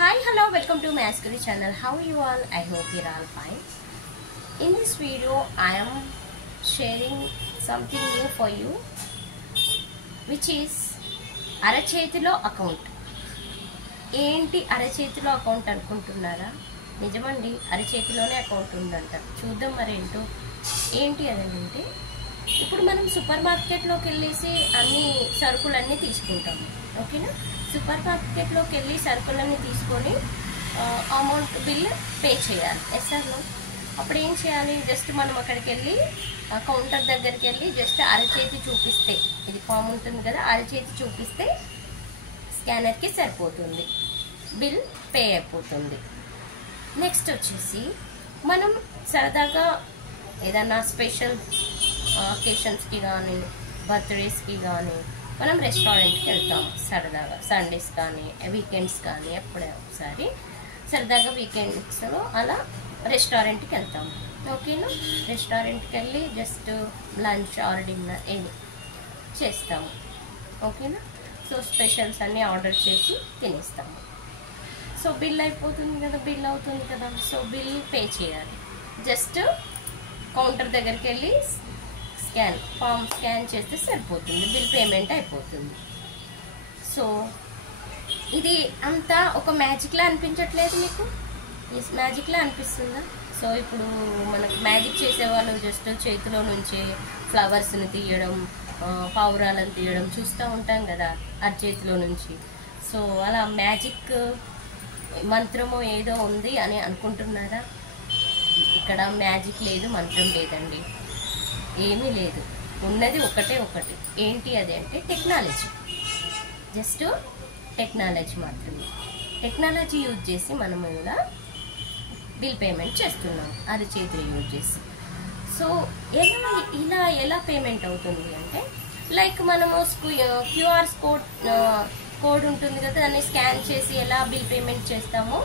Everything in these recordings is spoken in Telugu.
Hi, hello, welcome to my Askari channel. How are you all? I hope you're all fine. In this video, I am sharing something new for you, which is అరచేతిలో అకౌంట్. ఏంటి అరచేతిలో అకౌంట్ అనుకుంటున్నారా? నిజమండి, అరచేతిలోనే అకౌంట్ ఉందంట. చూద్దాం మరి ఏంటి అదంటే, ఇప్పుడు మనం సూపర్ మార్కెట్లోకి వెళ్ళేసి అన్ని సరుకులన్నీ తీసుకుంటాము. ఓకేనా? సూపర్ మార్కెట్లోకి వెళ్ళి సరుకులన్నీ తీసుకొని అమౌంట్ బిల్ పే చేయాలి. ఎస్ఆర్లో అప్పుడు ఏం చేయాలి? జస్ట్ మనం అక్కడికి వెళ్ళి కౌంటర్ దగ్గరికి వెళ్ళి జస్ట్ అరచేతి చూపిస్తే, ఇది ఫామ్ ఉంటుంది కదా, అరచేతి చూపిస్తే స్కానర్కి సరిపోతుంది, బిల్ పే అయిపోతుంది. నెక్స్ట్ వచ్చేసి మనం సరదాగా ఏదైనా స్పెషల్ అకేషన్స్కి కానీ బర్త్డేస్కి కానీ మనం రెస్టారెంట్కి వెళ్తాము సరదాగా. సండేస్ కానీ వీకెండ్స్ కానీ ఎప్పుడే ఒకసారి సరదాగా వీకెండ్స్లో అలా రెస్టారెంట్కి వెళ్తాము. ఓకేనా? రెస్టారెంట్కి వెళ్ళి జస్ట్ లంచ్ ఆర్ డిన్నర్ ఏది చేస్తాము. ఓకేనా? సో స్పెషల్స్ అన్నీ ఆర్డర్ చేసి తినేస్తాము. సో బిల్ అయిపోతుంది కదా, బిల్ అవుతుంది కదా. సో బిల్ పే చేయాలి. జస్ట్ కౌంటర్ దగ్గరికి వెళ్ళి ఫామ్ స్కాన్ చేస్తే సరిపోతుంది, బిల్ పేమెంట్ అయిపోతుంది. సో ఇది అంతా ఒక మ్యాజిక్లా అనిపించట్లేదు మీకు? మ్యాజిక్లా అనిపిస్తుందా? సో ఇప్పుడు మనకు మ్యాజిక్ చేసేవాళ్ళు జస్ట్ చేతిలో నుంచే ఫ్లవర్స్ని తీయడం, పావురాలను తీయడం చూస్తూ ఉంటాం కదా అరచేతిలో నుంచి. సో అలా మ్యాజిక్ మంత్రమో ఏదో ఉంది అని అనుకుంటున్నారా? ఇక్కడ మ్యాజిక్ లేదు, మంత్రం లేదండి, ఏమీ లేదు. ఉన్నది ఒకటి. ఏంటి అది అంటే టెక్నాలజీ. జస్ట్ టెక్నాలజీ మాత్రమే. టెక్నాలజీ యూజ్ చేసి మనము ఇలా బిల్ పేమెంట్ చేస్తున్నాం అరచేతిని యూజ్ చేసి. సో ఎలా పేమెంట్ అవుతుంది అంటే, లైక్ మనము క్యూఆర్ కోడ్ ఉంటుంది కదా, దాన్ని స్కాన్ చేసి ఎలా బిల్ పేమెంట్ చేస్తామో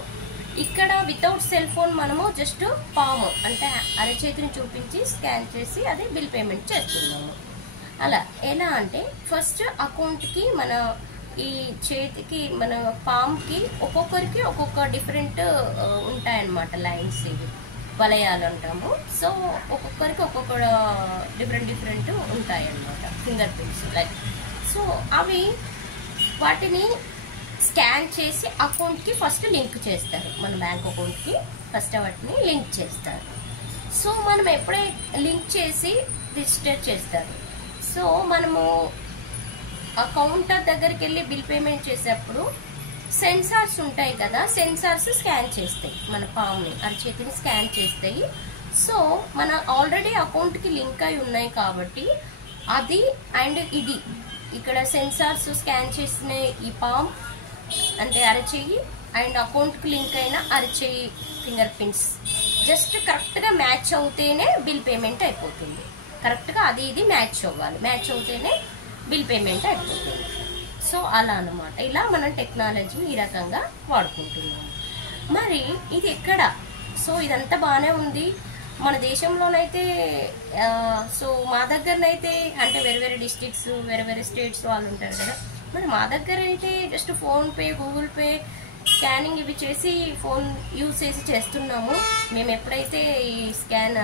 ఇక్కడ వితౌట్ సెల్ ఫోన్ మనము జస్ట్ పాము అంటే అరచేతిని చూపించి స్కాన్ చేసి అదే బిల్ పేమెంట్ చేస్తున్నాము. అలా ఎలా అంటే, ఫస్ట్ అకౌంట్కి మన ఈ చేతికి మన పామ్కి ఒక్కొక్కరికి ఒక్కొక్క డిఫరెంట్ ఉంటాయన్నమాట లైన్స్, ఇవి వలయాలు అంటాము. సో ఒక్కొక్కరికి ఒక్కొక్క డిఫరెంట్ ఉంటాయి అన్నమాట ఫింగర్ ప్రింట్స్ లైక్. సో అవి వాటిని స్కాన్ చేసి అకౌంట్కి ఫస్ట్ లింక్ చేస్తారు, మన బ్యాంక్ అకౌంట్కి ఫస్ట్ వాటిని లింక్ చేస్తారు. సో మనం ఎప్పుడే లింక్ చేసి రిజిస్టర్ చేస్తారు. సో మనము ఆ కౌంటర్ దగ్గరికి వెళ్ళి బిల్ పేమెంట్ చేసేటప్పుడు సెన్సార్స్ ఉంటాయి కదా, సెన్సార్స్ స్కాన్ చేస్తాయి మన పామ్ని, అరచేతిని స్కాన్ చేస్తాయి. సో మన ఆల్రెడీ అకౌంట్కి లింక్ అయి ఉన్నాయి కాబట్టి అది అండ్ ఇది ఇక్కడ సెన్సార్స్ స్కాన్ చేసిన ఈ పామ్ అంటే అరచేయి అండ్ అకౌంట్కి లింక్ అయిన అరచేయి ఫింగర్ ప్రింట్స్ జస్ట్ కరెక్ట్గా మ్యాచ్ అవుతేనే బిల్ పేమెంట్ అయిపోతుంది. కరెక్ట్గా అది ఇది మ్యాచ్ అవ్వాలి, మ్యాచ్ అవుతేనే బిల్ పేమెంట్ అయిపోతుంది. సో అలా అన్నమాట. ఇలా మనం టెక్నాలజీని ఈ రకంగా వాడుకుంటున్నాము. మరి ఇది ఎక్కడ? సో ఇదంతా బాగానే ఉంది మన దేశంలోనైతే. సో మా దగ్గరనైతే అంటే వేరే డిస్ట్రిక్ట్స్ వేరే స్టేట్స్ వాళ్ళు ఉంటారు కదా, మరి మా దగ్గర అయితే just PhonePe, Google pay, scanning ఇవి చేసి ఫోన్ యూజ్ చేసి చేస్తున్నాము. మేము ఎప్పుడైతే ఈ స్కాన్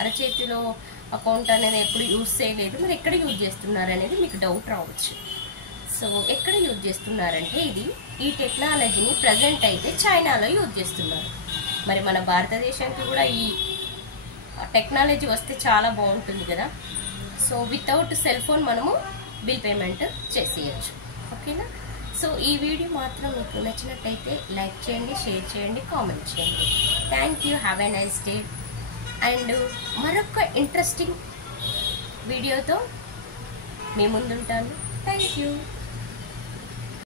అరచేతిలో అకౌంట్ అనేది ఎప్పుడు యూజ్ చేయలేదు. మరి ఎక్కడ యూజ్ చేస్తున్నారు అనేది మీకు డౌట్ రావచ్చు. సో ఎక్కడ యూజ్ చేస్తున్నారంటే ఈ టెక్నాలజీని ప్రజెంట్ అయితే చైనాలో యూజ్ చేస్తున్నారు. మరి మన భారతదేశానికి కూడా ఈ టెక్నాలజీ వస్తే చాలా బాగుంటుంది కదా. సో వితౌట్ సెల్ ఫోన్ మనము బిల్ పేమెంట్ చేసేయచ్చు. ఓకేనా? సో ఈ వీడియో మాత్రం మీకు నచ్చినట్టయితే లైక్ చేయండి, షేర్ చేయండి, కామెంట్ చేయండి. Thank you. Have a nice day. And మరొక ఇంట్రెస్టింగ్ వీడియోతో మీ ముందుంటాను. Thank you.